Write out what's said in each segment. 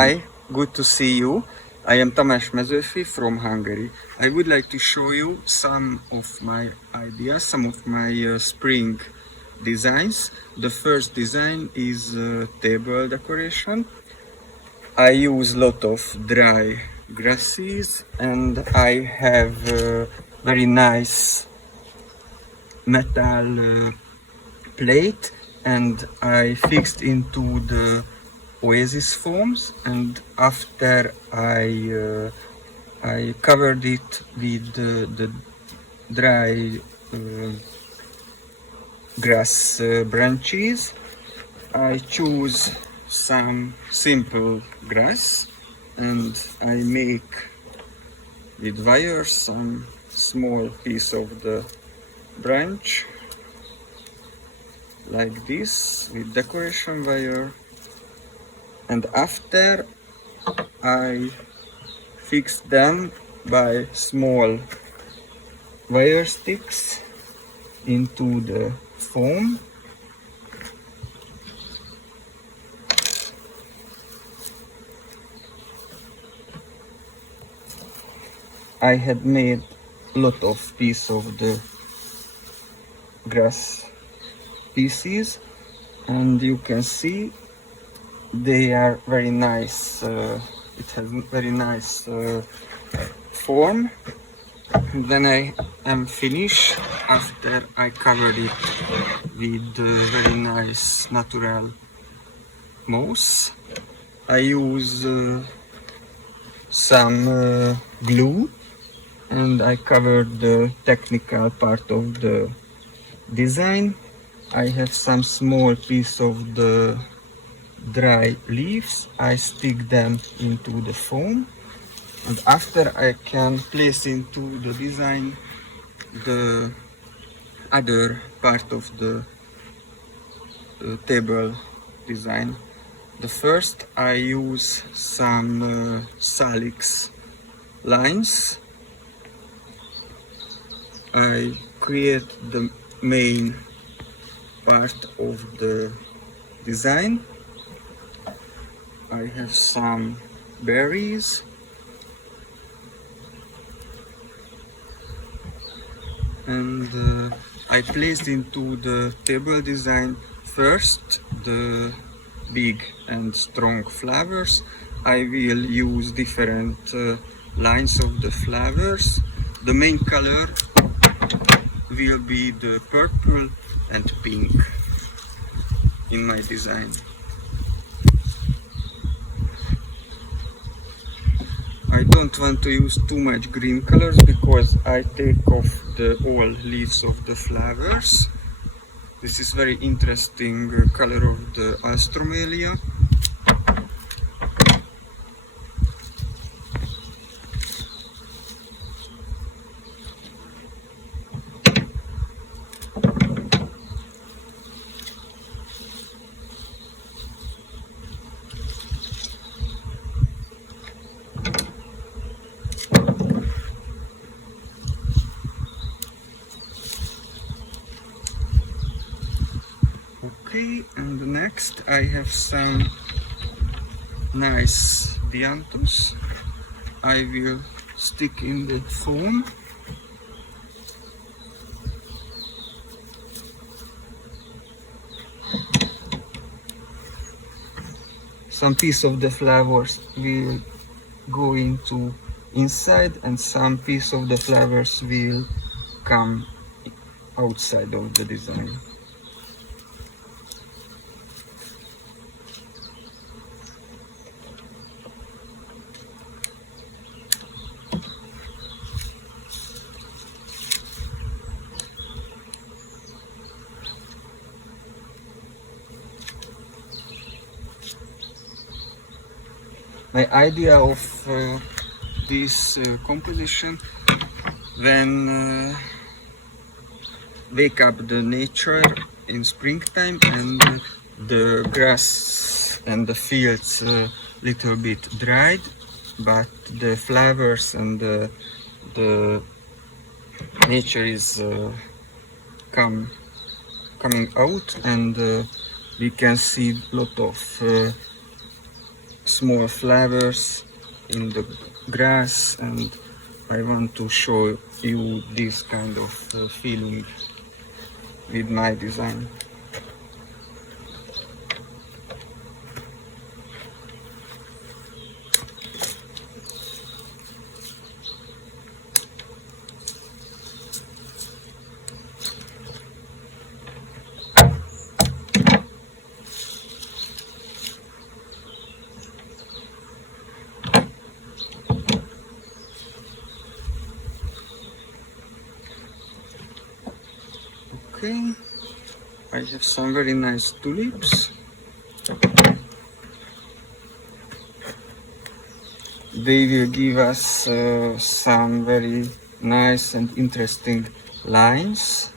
Hi, good to see you. I am Tamaz Mezoffy from Hungary. I would like to show you some of my ideas, some of my spring designs. The first design is table decoration. I use a lot of dry grasses and I have very nice metal plate, and I fixed into the oasis foams, and after I covered it with the dry grass branches. I choose some simple grass and I make with wires some small piece of the branch like this with decoration wire, and after I fix them by small wire sticks into the foam. I had made a lot of pieces of the grass pieces, and you can see they are very nice. It has very nice form. Then I am finished after I covered it with very nice natural moss. I use some glue and I covered the technical part of the design. I have some small piece of the dry leaves. I stick them into the foam, and after I can place into the design the other part of the table design. The first I use some salix lines. I create the main part of the design. I have some berries and I placed into the table design first the big and strong flowers. I will use different lines of the flowers. The main color will be the purple and pink in my design. I don't want to use too much green colors because I take off the all leaves of the flowers. This is very interesting color of the Astromelia. Okay, and next I have some nice dianthus. I will stick in the foam. Some piece of the flowers will go into inside and some piece of the flowers will come outside of the design. My idea of this composition, when wake up the nature in springtime and the grass and the fields little bit dried, but the flowers and the nature is coming out, and we can see a lot of small flowers in the grass, and I want to show you this kind of feeling with my design. Okay, I have some very nice tulips. They will give us some very nice and interesting lines.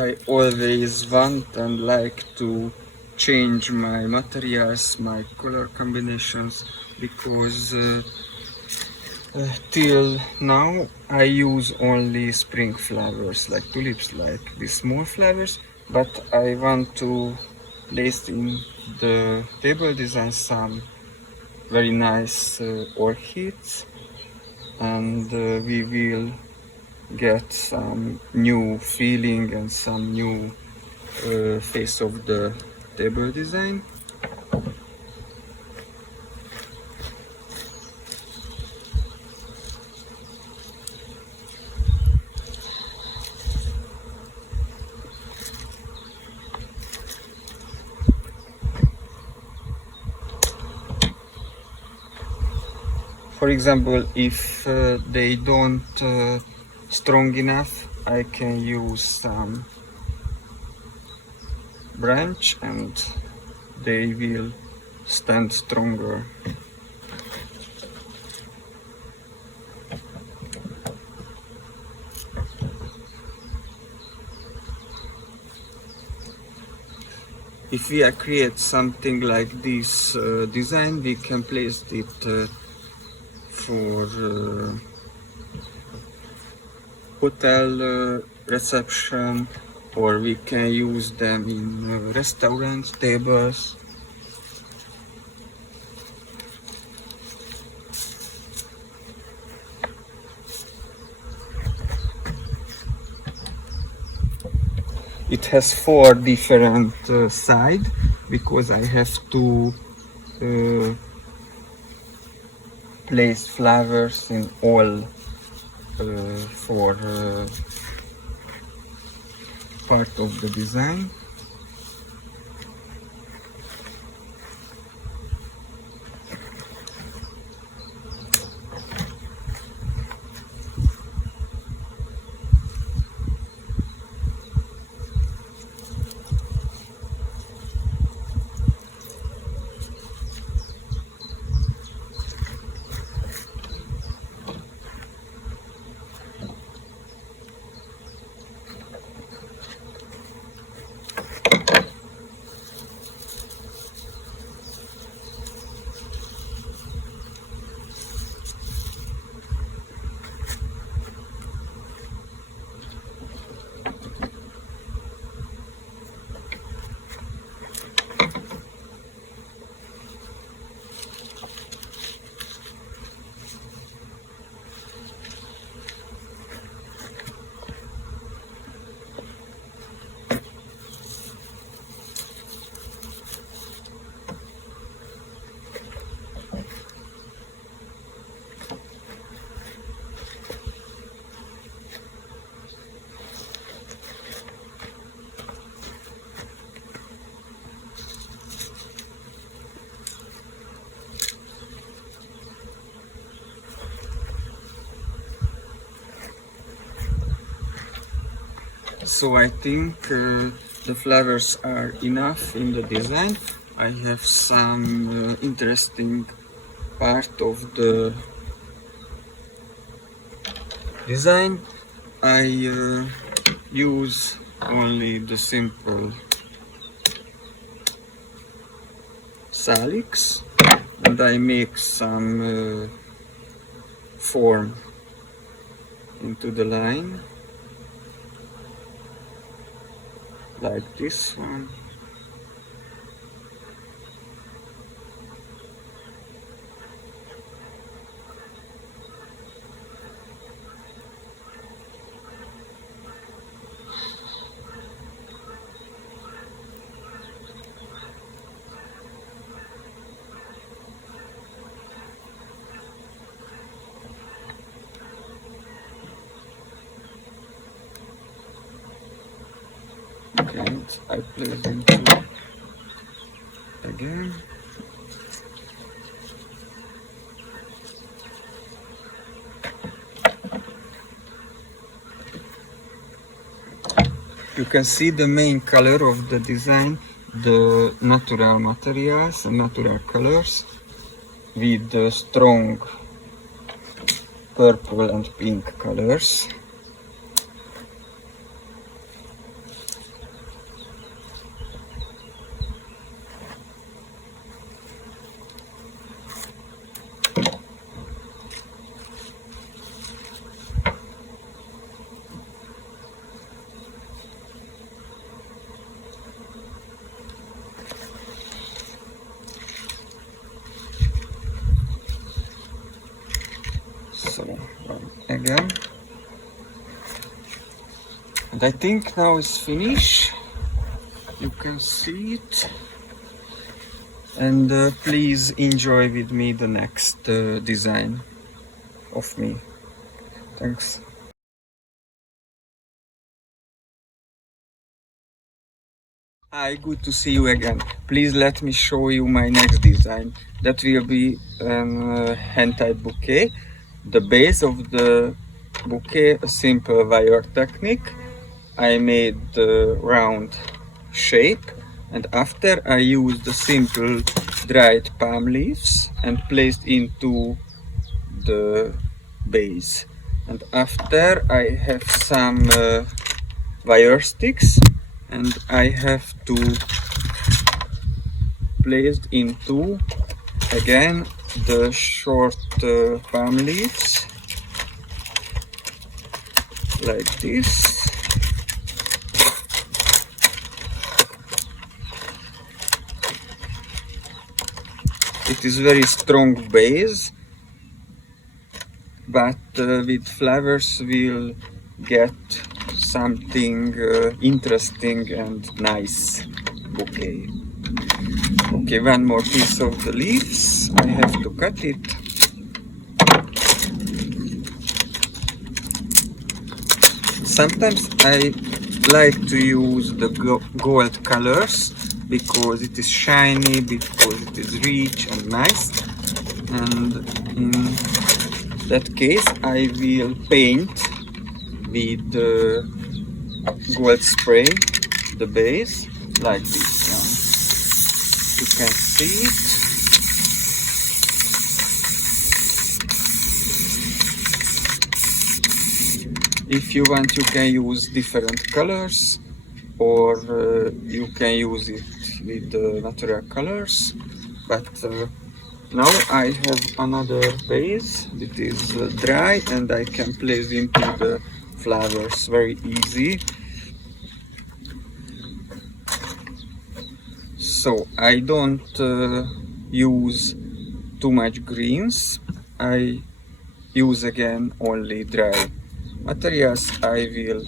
I always want and like to change my materials, my color combinations, because till now I use only spring flowers like tulips, like these small flowers, but I want to place in the table design some very nice orchids, and we will get some new feeling and some new face of the table design. For example, if they don't strong enough, I can use some branch and they will stand stronger. If we create something like this design, we can place it for hotel reception, or we can use them in restaurant tables. It has 4 different sides because I have to place flowers in all 4 part of the design. So I think the flowers are enough in the design. I have some interesting part of the design. I use only the simple salix and I make some form into the line like this one. Okay, I place into again. You can see the main color of the design, the natural materials and natural colors with the strong purple and pink colors. So again, and I think now it's finished. You can see it, and please enjoy with me the next design of me. Thanks. Hi, good to see you again. Please let me show you my next design. That will be a hand-tied bouquet. The base of the bouquet, a simple wire technique. I made the round shape, and after I used the simple dried palm leaves and placed into the base. And after I have some wire sticks, and I have to place into again the short palm leaves like this. It is very strong base, but with flowers we'll get something interesting and nice bouquet. Okay, one more piece of the leaves. I have to cut it. Sometimes I like to use the gold colors because it is shiny, because it is rich and nice. And in that case I will paint with gold spray the base like this. You can see it. If you want, you can use different colors, or you can use it with natural colors. But now I have another base that is dry, and I can place into the flowers very easy. So I don't use too much greens. I use again only dry materials. I will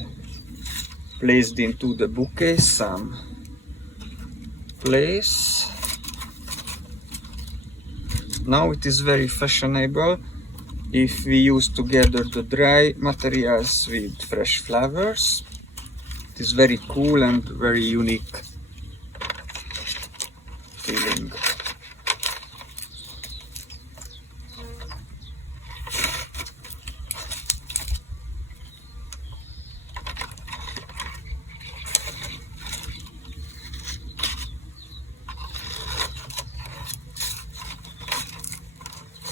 place into the bouquet some place. Now it is very fashionable if we use together the dry materials with fresh flowers. It is very cool and very unique feeling.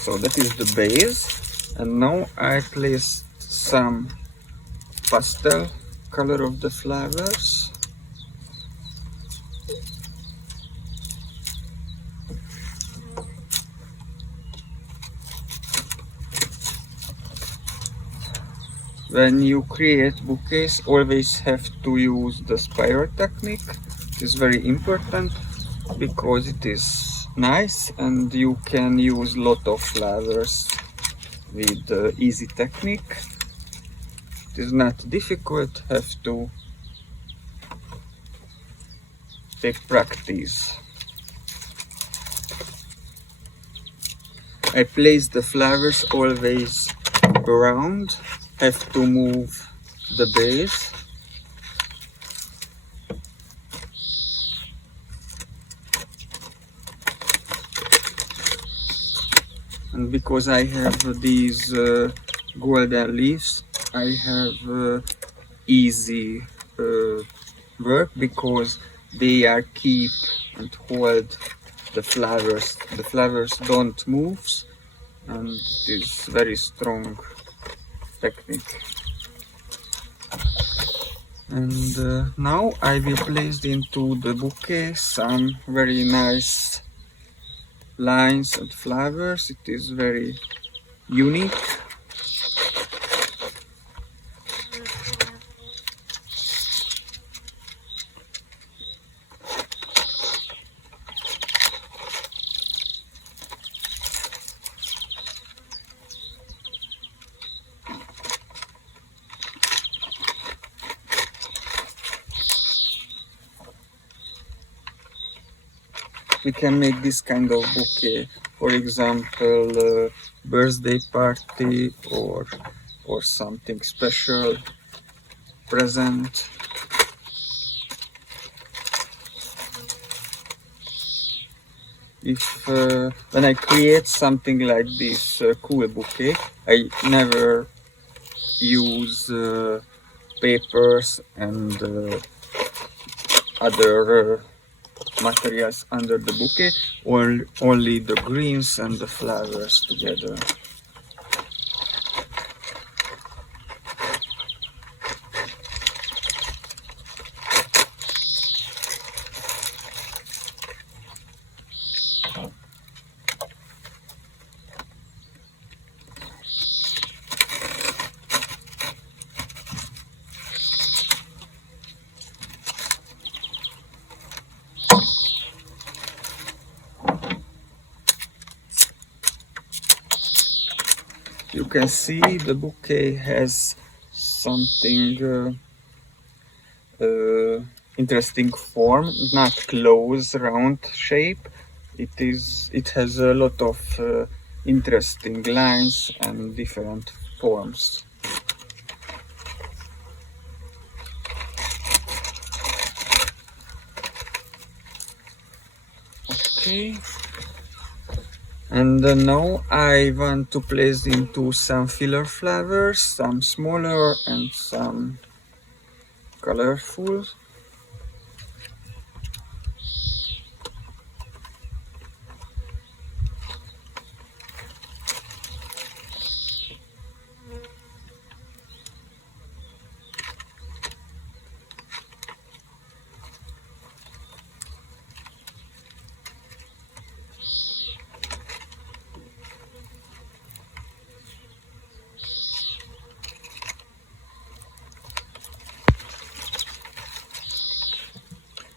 So that is the base, and now I placed some pastel color of the flowers. When you create bouquets, always have to use the spiral technique. It is very important because it is nice and you can use lot of flowers with the easy technique. It is not difficult, have to take practice. I place the flowers always around, have to move the base. And because I have these golden leaves, I have easy work because they are keep and hold the flowers. The flowers don't move, and it is very strong technique. And now I will place into the bouquet some very nice lines and flowers. It is very unique. We can make this kind of bouquet, for example, birthday party or something special present. If when I create something like this cool bouquet, I never use papers and other materials under the bouquet, or only the greens and the flowers together. You can see the bouquet has something interesting form, not close round shape. It has a lot of interesting lines and different forms. Okay. And now I want to place into some filler flowers, some smaller and some colorful.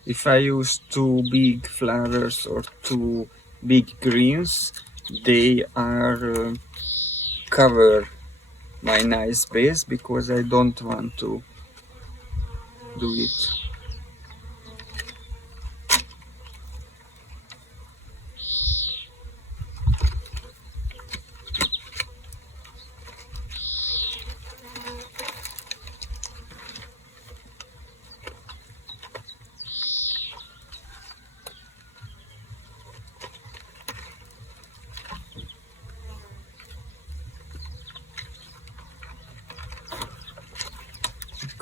If I use two big flowers or two big greens, they are cover my nice base because I don't want to do it.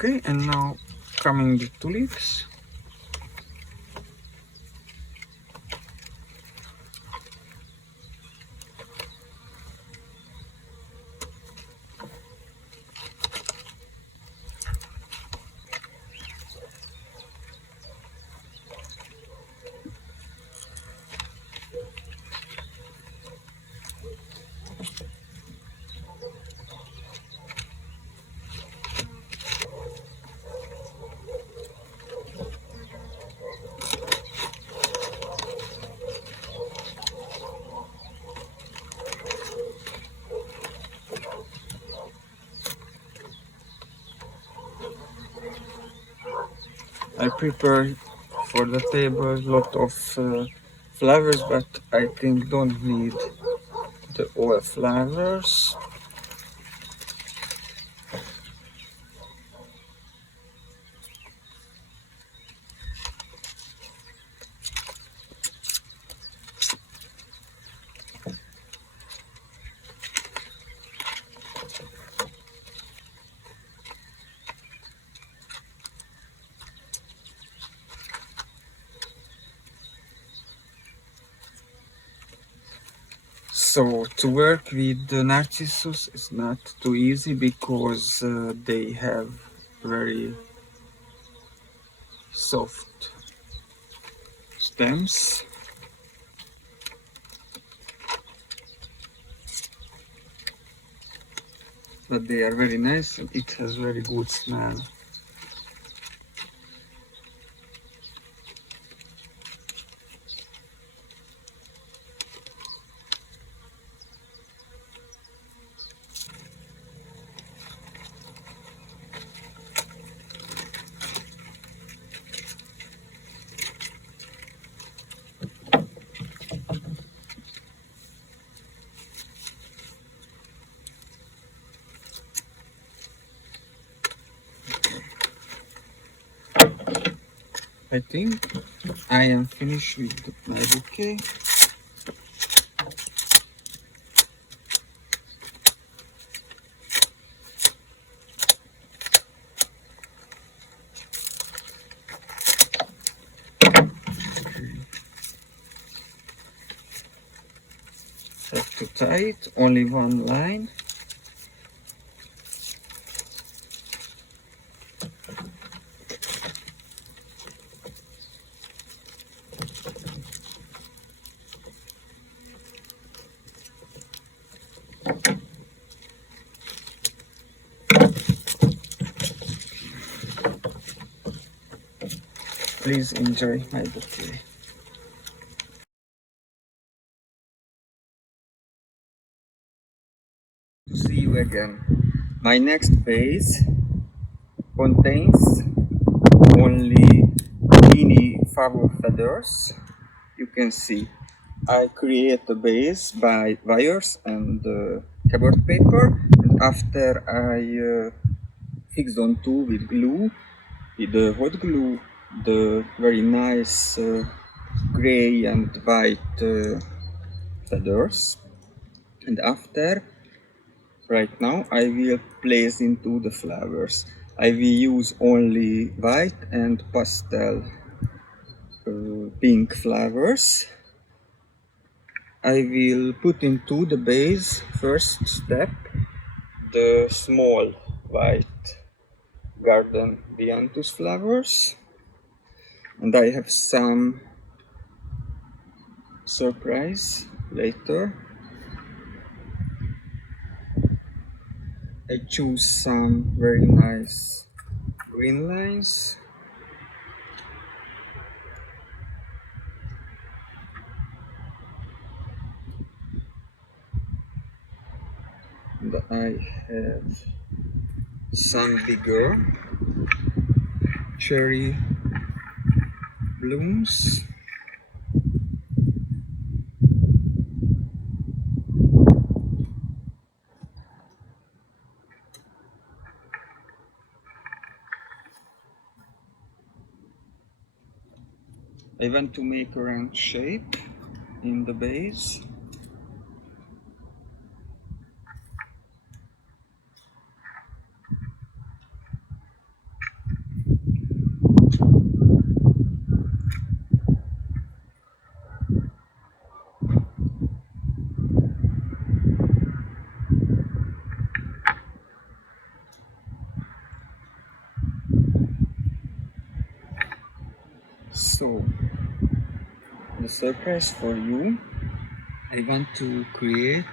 Okay, and now coming the tulips. I prepare for the table a lot of flowers, but I think don't need the all flowers. So to work with the narcissus is not too easy because they have very soft stems, but they are very nice and it has very good smell. I think I am finished with my bouquet. Have to tie it, only one line. Please enjoy my bouquet. See you again. My next vase contains only teeny flower feathers. You can see I create a base by wires and cardboard paper, and after I fixed on two with glue, with the hot glue, the very nice gray and white feathers. And after, right now, I will place into the flowers. I will use only white and pastel pink flowers. I will put into the base, first step, the small white garden dianthus flowers, and I have some surprise later. I choose some very nice green lines. And I have some bigger cherry blooms. I want to make a round shape in the base. So, the surprise for you, I want to create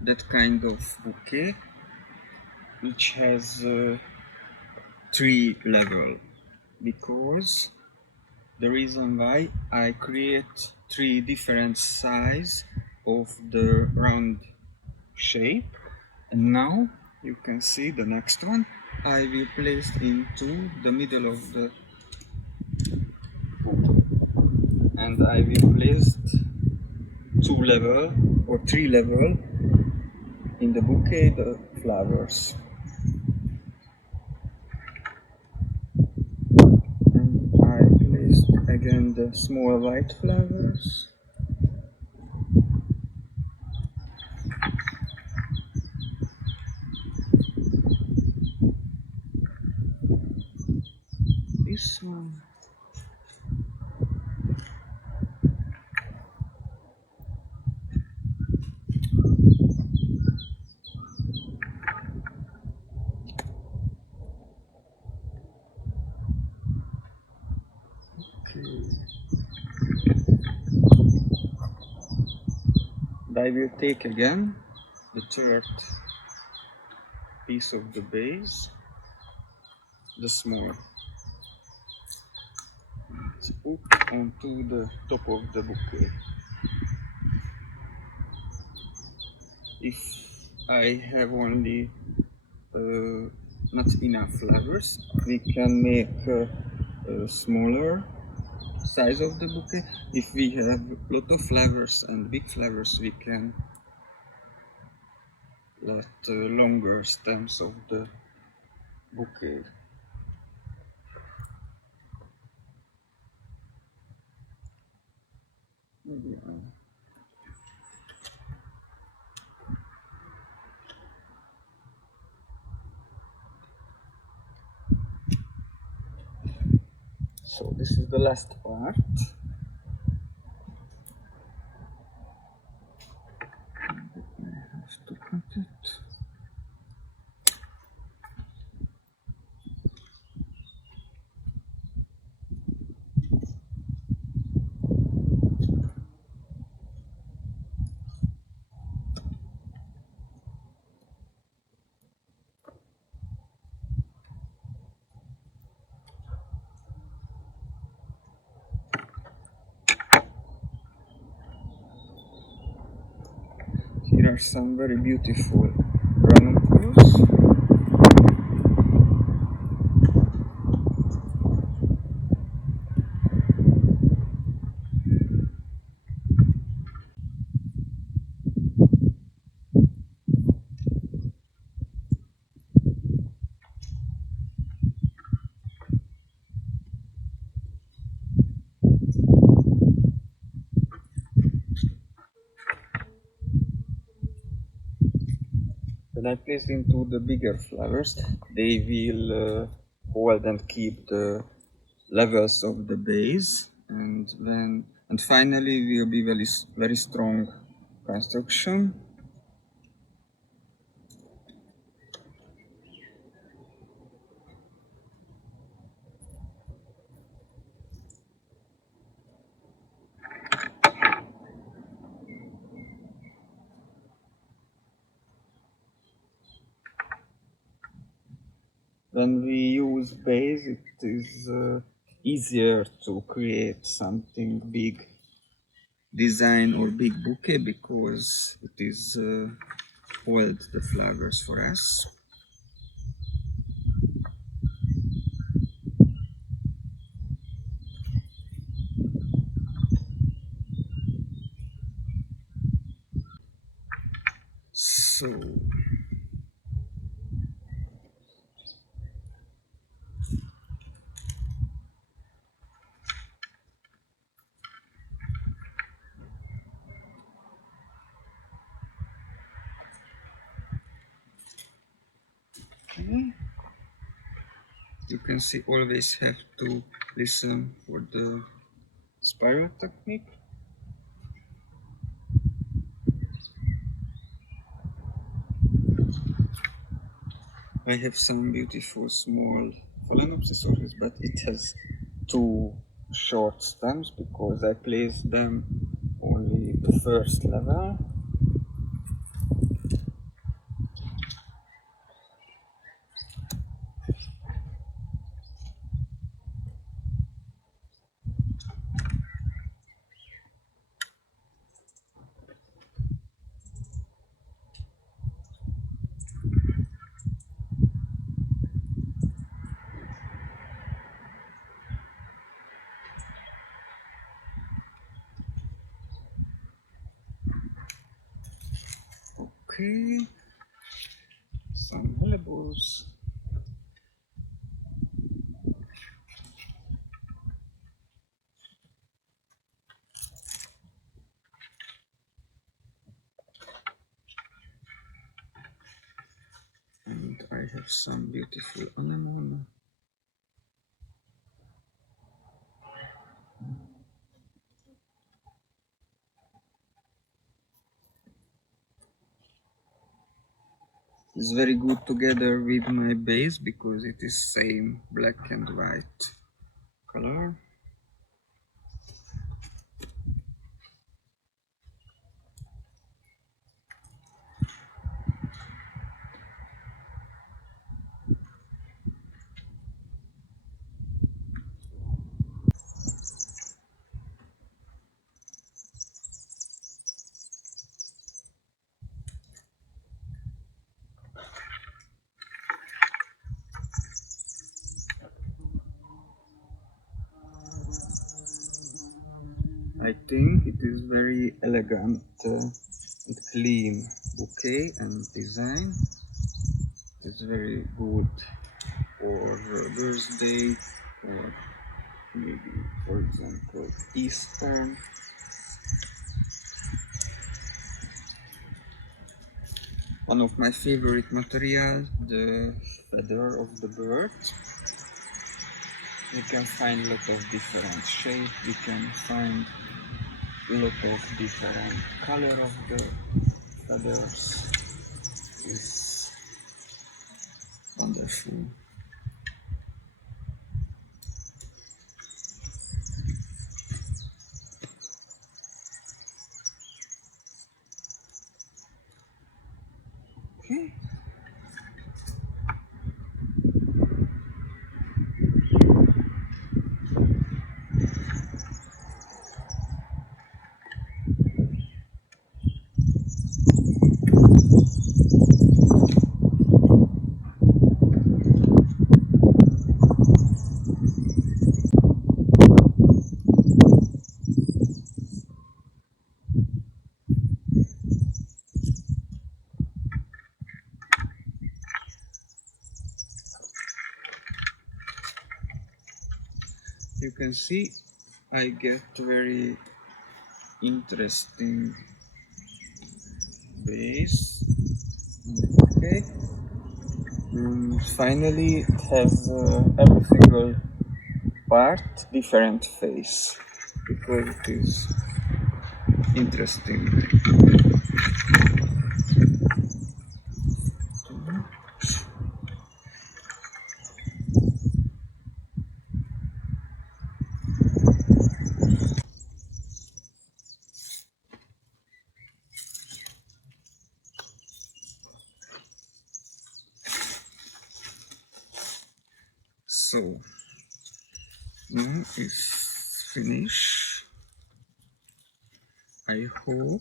that kind of bouquet which has three level, because the reason why I create three different size of the round shape, and now you can see the next one. I will place into the middle of the book, and I will place 2 level or 3 level in the bouquet the flowers, and I placed again the small white flowers. This one. And I will take again the third piece of the base, the small, put onto the top of the bouquet. If I have only not enough flowers, we can make a smaller size of the bouquet. If we have a lot of flowers and big flowers, we can let longer stems of the bouquet. Maybe so this is the last part. I have to cut it. Here are some very beautiful ranuncles. When I place into the bigger flowers, they will hold and keep the levels of the base, and finally will be very strong construction. When we use base, it is easier to create something big design or big bouquet because it is hold the flowers for us. So okay. You can see always have to listen for the spiral technique. I have some beautiful small Phalaenopsis oris, but it has two short stems because I placed them only the first level. Okay, some elbows. And I have some beautiful anemone. It's very good together with my base because it is same black and white color. I think it is very elegant and clean bouquet and design. It's very good for birthday or maybe, for example, Easter. One of my favorite materials, the feather of the bird. You can find a lot of different shape. You can find a lot of different color of the feathers. It's wonderful. Okay. You can see I get very interesting base. Okay. Finally, it has every single part different face because it is interesting. So now it's finished. I hope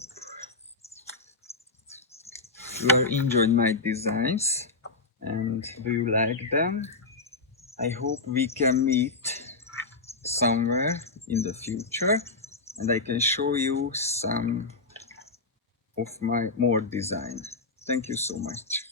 you are enjoying my designs and do you like them? I hope we can meet somewhere in the future and I can show you some of my more design. Thank you so much.